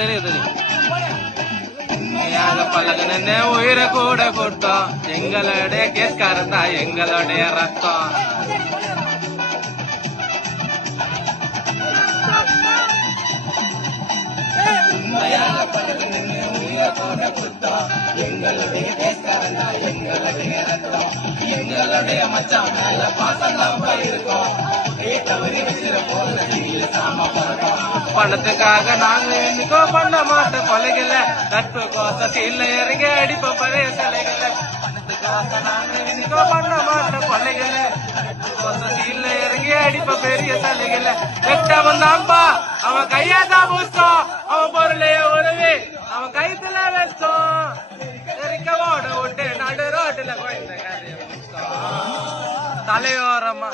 தெரியும் தெரியும். பல்லகனே உயிரை கூட கொடுத்தோம், எங்களுடைய கேஸ்காரன் தான் எங்களுடைய ரத்தம். எங்களுடைய கேஸ்காரன் தான் எங்களுடைய ரத்தம். எங்களுடைய மச்சான் மேல பாசம் தான் இருக்கும். பணத்துக்காக நாங்க என்னைக்கோ பண்ண மாட்டோம் கொலைகள, நட்பு கோசத்தில் இறங்கி அடிப்ப பழைய சிலைகள. பணத்துக்காக நாங்க என்னைக்கோ பண்ண மாட்டோம் கொலைகள, நட்பு கோசத்தில் இறங்கி அடிப்ப பெரிய சிலைகள. எட்டவன் தான்பா அவன் கையாதான் புஷ்டம், அவன் பொருளைய உறவே அவன் கைத்துல வச்சோம். எரிக்கவோட விட்டு நடு ரோட்டுல குழந்தை கதைய தலையோரமா